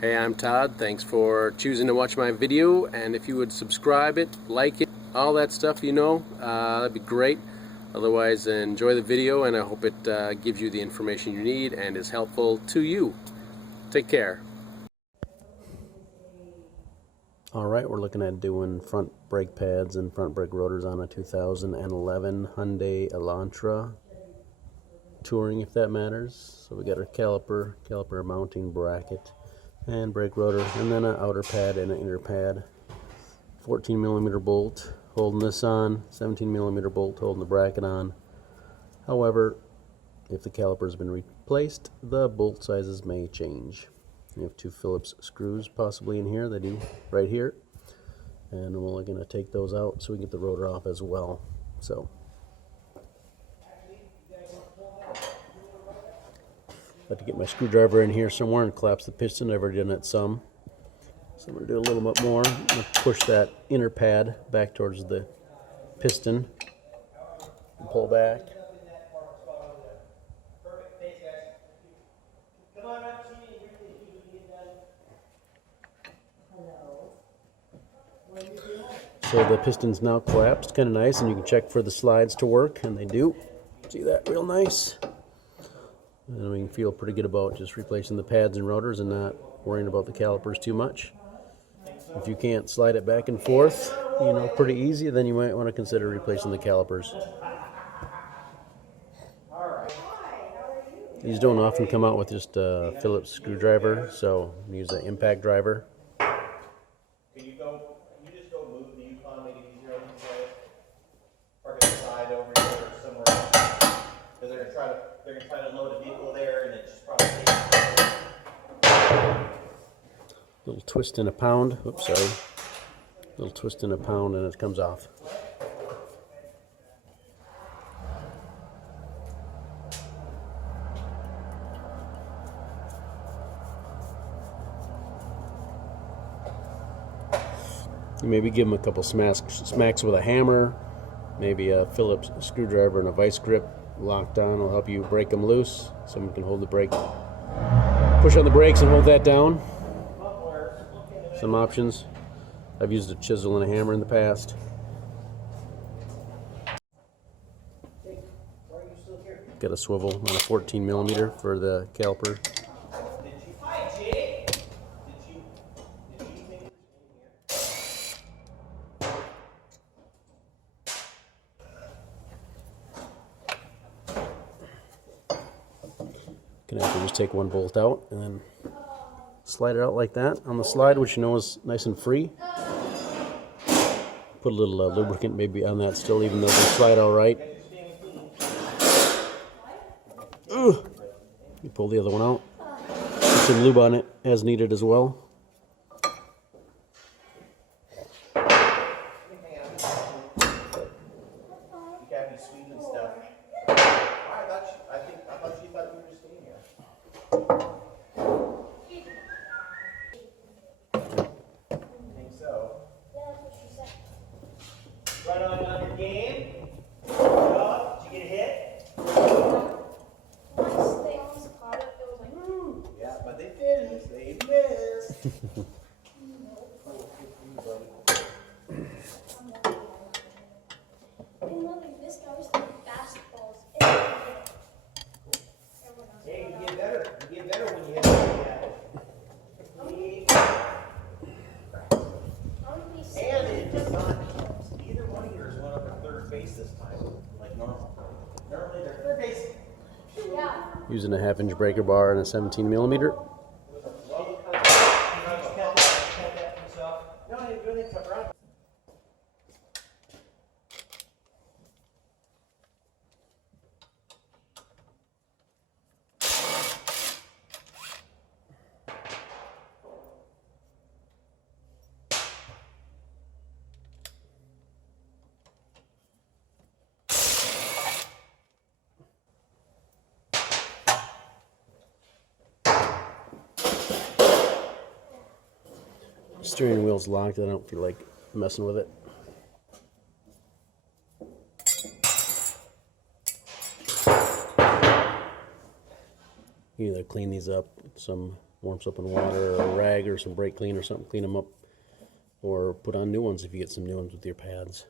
Hey, I'm Todd. Thanks for choosing to watch my video, and if you would subscribe it, like it, all that stuff, that'd be great. Otherwise, enjoy the video, and I hope it gives you the information you need and is helpful to you. Take care. Alright, we're looking at doing front brake pads and front brake rotors on a 2011 Hyundai Elantra Touring, if that matters. So we got our caliper mounting bracket, and brake rotor, and then an outer pad and an inner pad. 14mm bolt holding this on, 17mm bolt holding the bracket on. However, if the caliper has been replaced, the bolt sizes may change. You have 2 Phillips screws possibly in here. They do right here, and I'm only going to take those out so we can get the rotor off as well. So I have to get my screwdriver in here somewhere and collapse the piston. I've already done it some. So I'm going to do a little bit more. I'm going to push that inner pad back towards the piston and pull back. So the piston's now collapsed, kind of nice, and you can check for the slides to work, and they do. See that real nice. And we can feel pretty good about just replacing the pads and rotors and not worrying about the calipers too much. If you can't slide it back and forth, pretty easy, then you might want to consider replacing the calipers. These don't often come out with just a Phillips screwdriver, so use an impact driver. Can you just go move the Yukon, make it easier on these guys? Park it aside over here or somewhere else. Because they're gonna try to load a vehicle there, and it just probably takes Little twist in a pound. Oops, sorry. Little twist in a pound, and it comes off. You maybe give them a couple smacks with a hammer, maybe a Phillips screwdriver and a vice grip locked on will help you break them loose. Someone can hold the brake, push on the brakes and hold that down. Some options. I've used a chisel and a hammer in the past. Got a swivel on a 14mm for the caliper. Can actually just take one bolt out and then slide it out like that. On the slide, which is nice and free. Put a little lubricant maybe on that still, even though they slide all right. Ugh. You pull the other one out. Put some lube on it as needed as well. Right on your game. Did you get a hit? Once they almost caught it, it was like, yeah, but they didn't. They missed. and when they missed, I was throwing fastballs. Hey, you get better. You get better when you hit it. And it does not. Either one of yours went up at third base this time, like normal. Normally they're third base. Yeah. Using a 1/2-inch breaker bar and a 17mm. Steering wheel's locked. I don't feel like messing with it. You either clean these up with some warm soap and water or a rag or some brake clean or something, clean them up, or put on new ones if you get some new ones with your pads.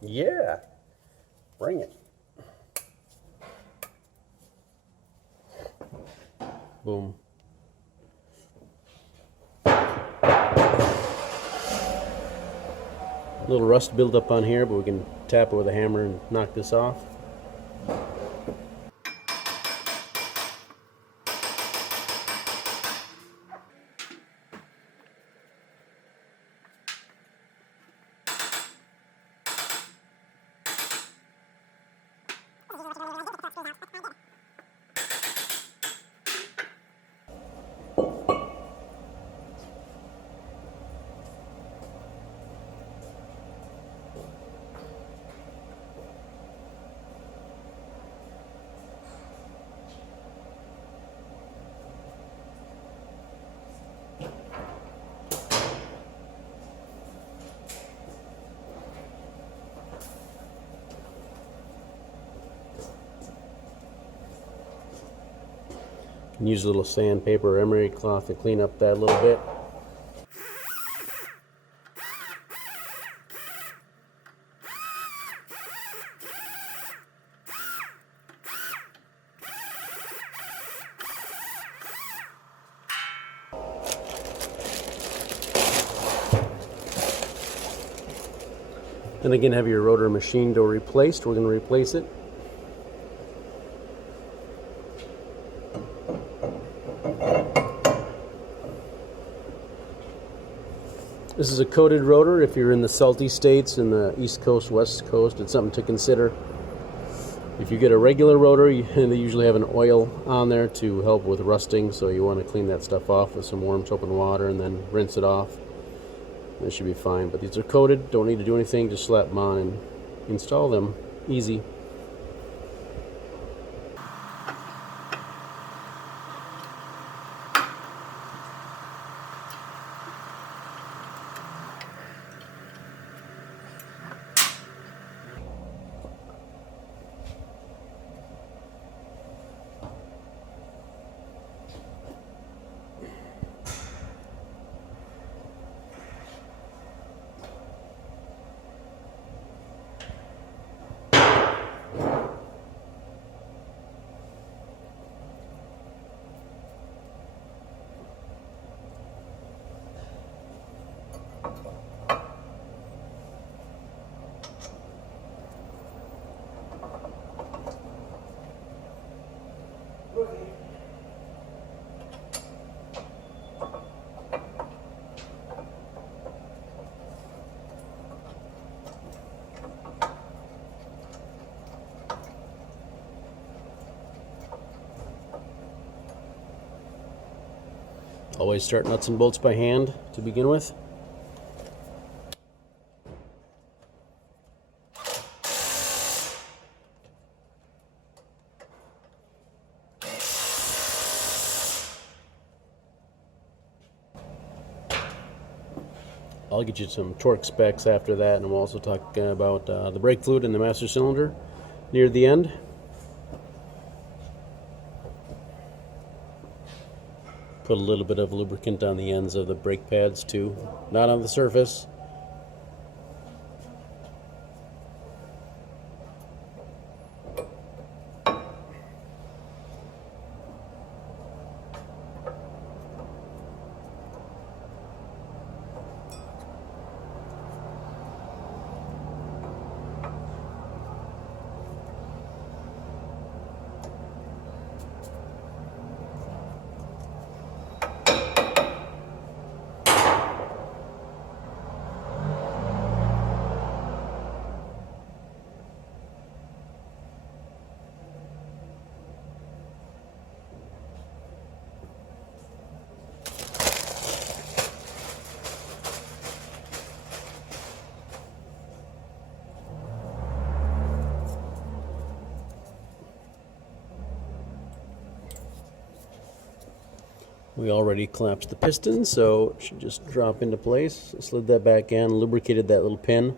Yeah, bring it. Boom. A little rust build up on here, but we can tap it with a hammer and knock this off. Use a little sandpaper or emery cloth to clean up that a little bit. Then again, have your rotor machined or replaced. We're going to replace it. This is a coated rotor. If you're in the salty states, in the East Coast, West Coast, it's something to consider. If you get a regular rotor, they usually have an oil on there to help with rusting, so you want to clean that stuff off with some warm soap and water and then rinse it off. It should be fine. But these are coated, don't need to do anything, just slap them on and install them. Easy. Always start nuts and bolts by hand to begin with. I'll get you some torque specs after that, and we'll also talk about the brake fluid and the master cylinder near the end. Put a little bit of lubricant on the ends of the brake pads too, not on the surface. We already collapsed the piston, so it should just drop into place. Slid that back in, lubricated that little pin.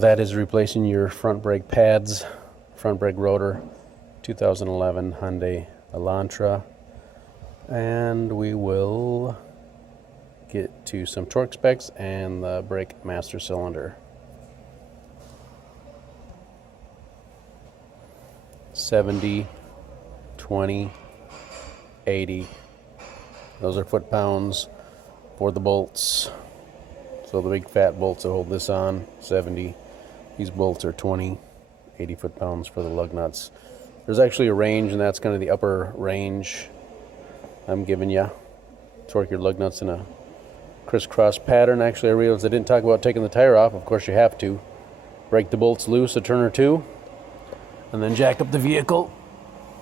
That is replacing your front brake pads, front brake rotor, 2011 Hyundai Elantra. And we will get to some torque specs and the brake master cylinder. 70, 20, 80. Those are foot-pounds for the bolts. So the big fat bolts that hold this on, 70. These bolts are 20, 80 foot-pounds for the lug nuts. There's actually a range, and that's kind of the upper range I'm giving you. Torque your lug nuts in a crisscross pattern. Actually, I realized I didn't talk about taking the tire off. Of course, you have to. Break the bolts loose a turn or two, and then jack up the vehicle.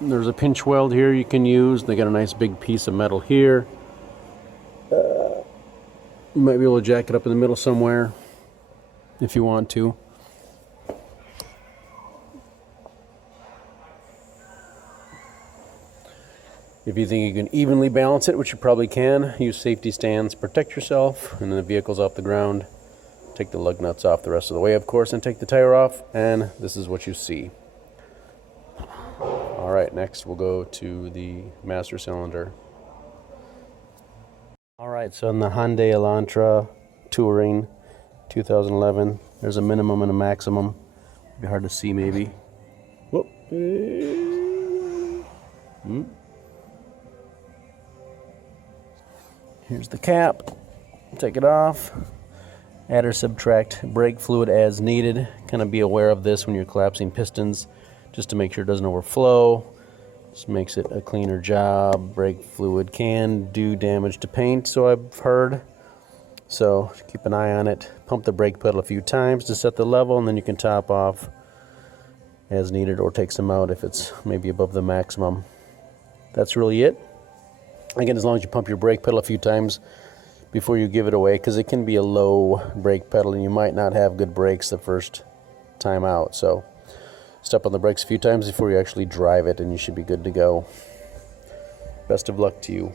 There's a pinch weld here you can use. They got a nice big piece of metal here. You might be able to jack it up in the middle somewhere if you want to. If you think you can evenly balance it, which you probably can, use safety stands, protect yourself, and then the vehicle's off the ground. Take the lug nuts off the rest of the way, of course, and take the tire off, and this is what you see. All right, next we'll go to the master cylinder. All right, so in the Hyundai Elantra Touring 2011, there's a minimum and a maximum. It'd be hard to see maybe. Whoop. Here's the cap. Take it off. Add or subtract brake fluid as needed. Kind of be aware of this when you're collapsing pistons, just to make sure it doesn't overflow. Just makes it a cleaner job. Brake fluid can do damage to paint, so I've heard. So keep an eye on it. Pump the brake pedal a few times to set the level, and then you can top off as needed or take some out if it's maybe above the maximum. That's really it. Again, as long as you pump your brake pedal a few times before you give it away, because it can be a low brake pedal and you might not have good brakes the first time out. So step on the brakes a few times before you actually drive it, and you should be good to go. Best of luck to you.